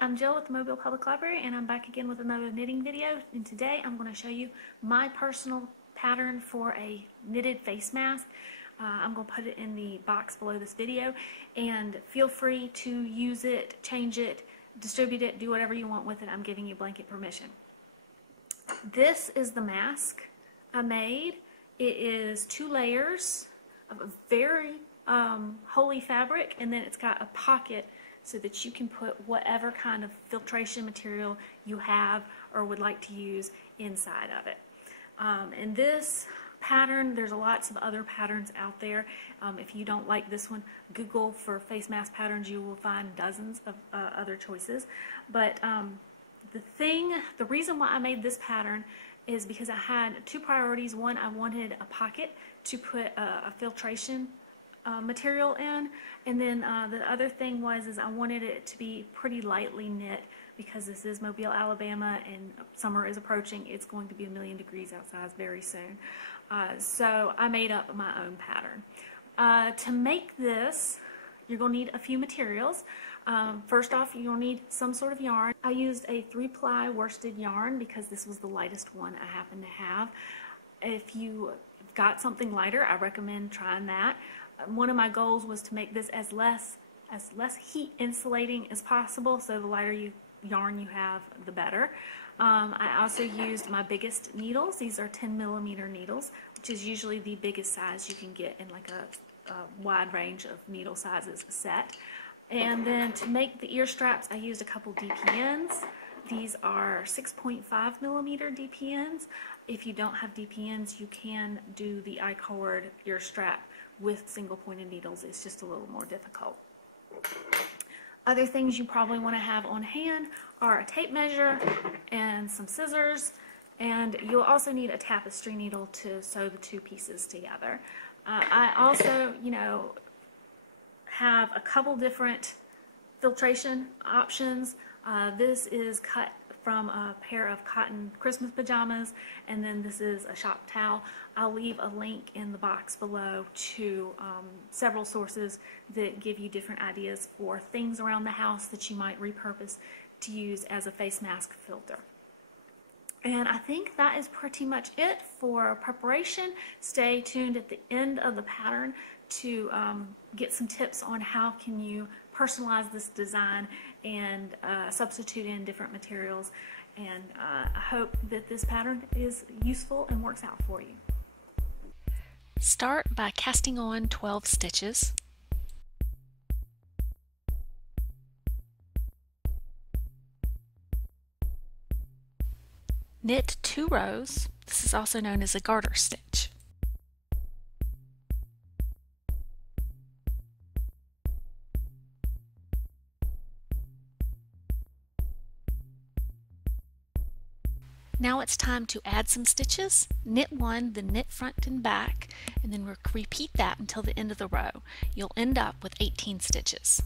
I'm Jill with the Mobile Public Library, and I'm back again with another knitting video. And today I'm going to show you my personal pattern for a knitted face mask. I'm going to put it in the box below this video, and feel free to use it, change it, distribute it, do whatever you want with it. I'm giving you blanket permission. This is the mask I made. It is 2 layers of a very holey fabric, and then it's got a pocket so that you can put whatever kind of filtration material you have or would like to use inside of it. And this pattern, there's lots of other patterns out there. If you don't like this one, Google for face mask patterns. You will find dozens of other choices. But the reason why I made this pattern is because I had 2 priorities. One, I wanted a pocket to put a filtration material in, and then the other thing was I wanted it to be pretty lightly knit because this is Mobile, Alabama, and summer is approaching. It's going to be 1,000,000 degrees outside very soon. So I made up my own pattern. To make this, you're going to need a few materials. First off, you'll need some sort of yarn. I used a 3-ply worsted yarn because this was the lightest one I happen to have. If you got something lighter, I recommend trying that. One of my goals was to make this as less heat insulating as possible, so the lighter yarn you have, the better. I also used my biggest needles. These are 10mm needles, which is usually the biggest size you can get in like a wide range of needle sizes set. And then to make the ear straps, I used a couple DPNs. These are 6.5mm DPNs. If you don't have DPNs, you can do the I-cord ear strap with single pointed needles. It's just a little more difficult. Other things you probably want to have on hand are a tape measure and some scissors, and you'll also need a tapestry needle to sew the 2 pieces together. I also, have a couple different filtration options. This is cut from a pair of cotton Christmas pajamas, and then this is a shop towel. I'll leave a link in the box below to several sources that give you different ideas for things around the house that you might repurpose to use as a face mask filter. And I think that is pretty much it for preparation. Stay tuned at the end of the pattern to get some tips on how can you personalize this design and substitute in different materials. And I hope that this pattern is useful and works out for you. Start by casting on 12 stitches. Knit 2 rows. This is also known as a garter stitch. Now it's time to add some stitches. Knit 1, then knit front and back, and then repeat that until the end of the row. You'll end up with 18 stitches.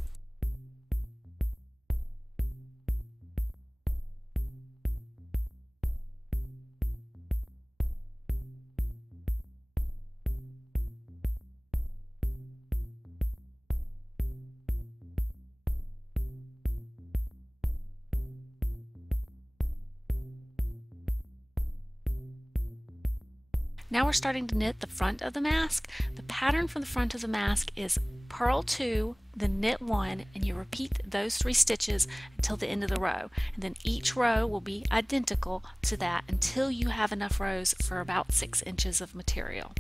Now we're starting to knit the front of the mask. The pattern for the front of the mask is purl 2, then knit 1, and you repeat those 3 stitches until the end of the row. And then each row will be identical to that until you have enough rows for about 6 inches of material.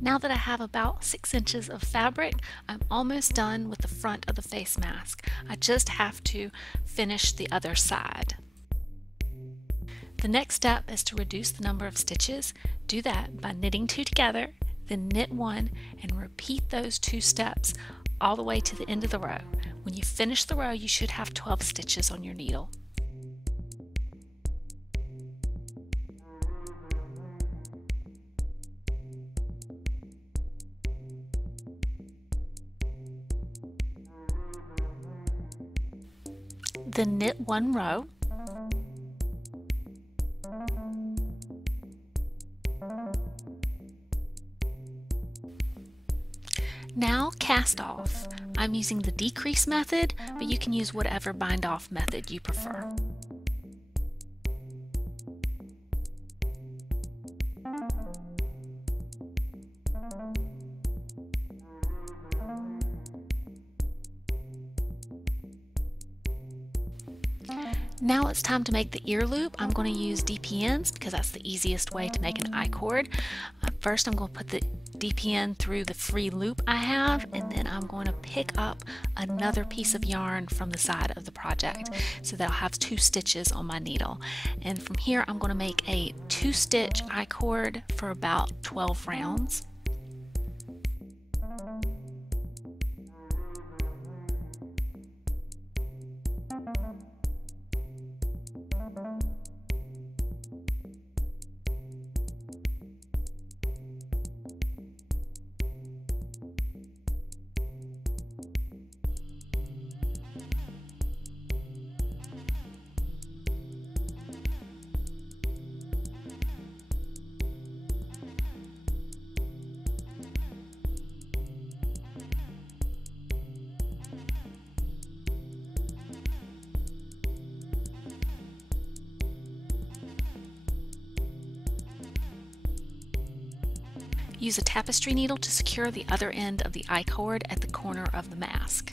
Now that I have about 6 inches of fabric, I'm almost done with the front of the face mask. I just have to finish the other side. The next step is to reduce the number of stitches. Do that by knitting 2 together, then knit 1, and repeat those 2 steps all the way to the end of the row. When you finish the row, you should have 12 stitches on your needle. Then knit 1 row, Now cast off. I'm using the decrease method, but you can use whatever bind off method you prefer. Now it's time to make the ear loop. I'm going to use DPNs because that's the easiest way to make an I-cord. First I'm going to put the DPN through the free loop I have, and then I'm going to pick up another piece of yarn from the side of the project so that I'll have 2 stitches on my needle. And from here I'm going to make a 2-stitch I-cord for about 12 rounds. Use a tapestry needle to secure the other end of the I-cord at the corner of the mask.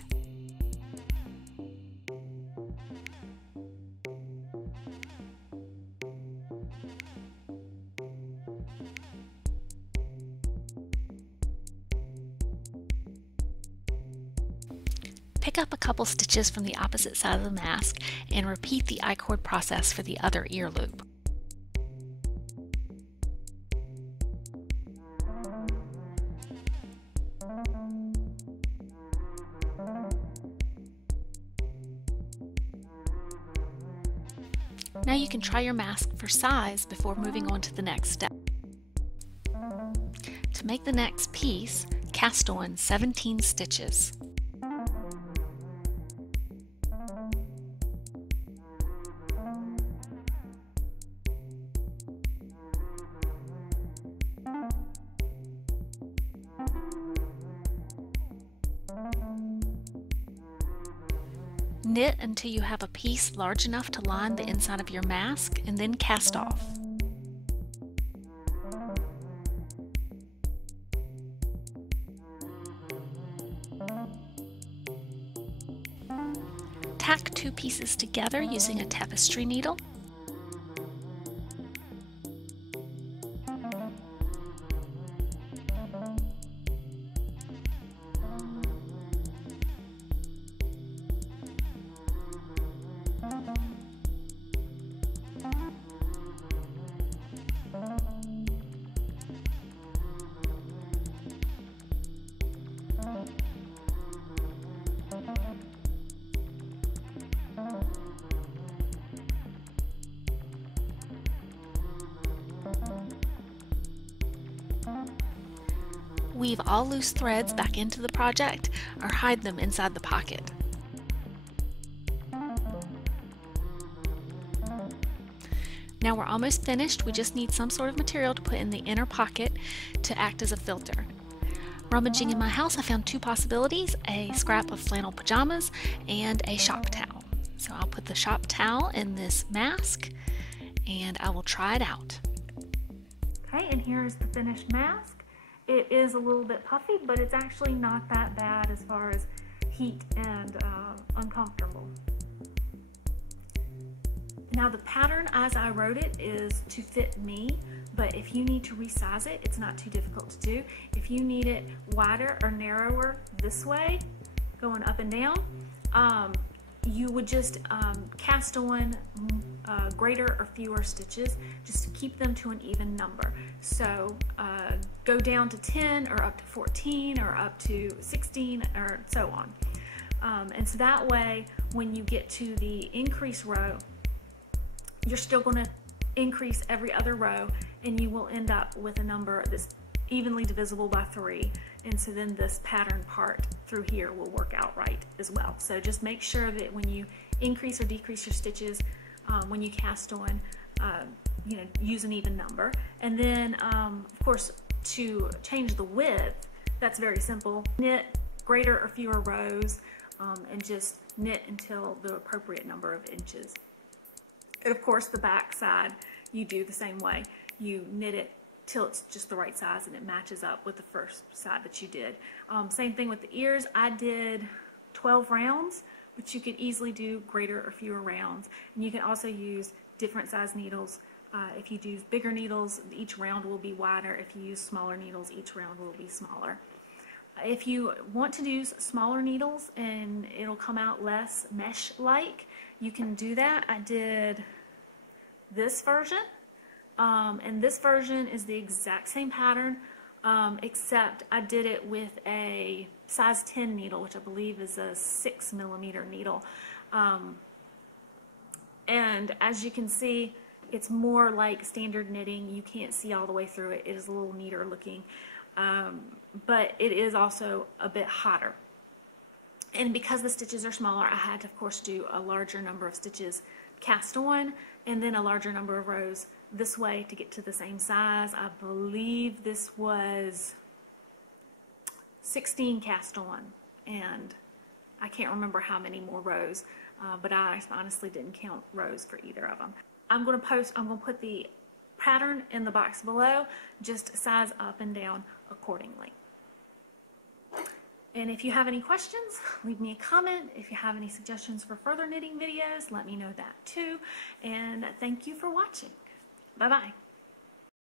Pick up a couple stitches from the opposite side of the mask and repeat the I-cord process for the other ear loop. Now you can try your mask for size before moving on to the next step. To make the next piece, cast on 17 stitches. Knit until you have a piece large enough to line the inside of your mask, and then cast off. Tack 2 pieces together using a tapestry needle. Weave all loose threads back into the project or hide them inside the pocket. Now we're almost finished. We just need some sort of material to put in the inner pocket to act as a filter. Rummaging in my house, I found 2 possibilities, a scrap of flannel pajamas and a shop towel. So I'll put the shop towel in this mask and I will try it out. Okay, and here's the finished mask. It is a little bit puffy, but it's actually not that bad as far as heat and uncomfortable. Now the pattern as I wrote it is to fit me, but if you need to resize it, it's not too difficult to do. If you need it wider or narrower this way, going up and down, you would just cast on greater or fewer stitches just to keep them to an even number. So go down to 10 or up to 14 or up to 16 or so on. And so that way when you get to the increase row, you're still going to increase every other row and you will end up with a number that's evenly divisible by 3, and so then this pattern part through here will work out right as well. So just make sure that when you increase or decrease your stitches, when you cast on, you know, use an even number. And then of course to change the width, That's very simple. Knit greater or fewer rows and just knit until the appropriate number of inches. And of course the back side you do the same way. You knit it till it's just the right size and it matches up with the first side that you did. Same thing with the ears. I did 12 rounds, but you could easily do greater or fewer rounds. And you can also use different size needles. If you use bigger needles, each round will be wider. If you use smaller needles, each round will be smaller. If you want to use smaller needles and it'll come out less mesh-like, you can do that. I did this version, and this version is the exact same pattern, except I did it with a size 10 needle, which I believe is a 6mm needle. And as you can see, it's more like standard knitting. You can't see all the way through it. It is a little neater looking, but it is also a bit hotter. And because the stitches are smaller, I had to, of course, do a larger number of stitches cast on and then a larger number of rows this way to get to the same size. I believe this was 16 cast on, and I can't remember how many more rows, but I honestly didn't count rows for either of them. I'm going to put the pattern in the box below, just size up and down accordingly. And if you have any questions, leave me a comment. If you have any suggestions for further knitting videos, let me know that too. And thank you for watching. Bye-bye.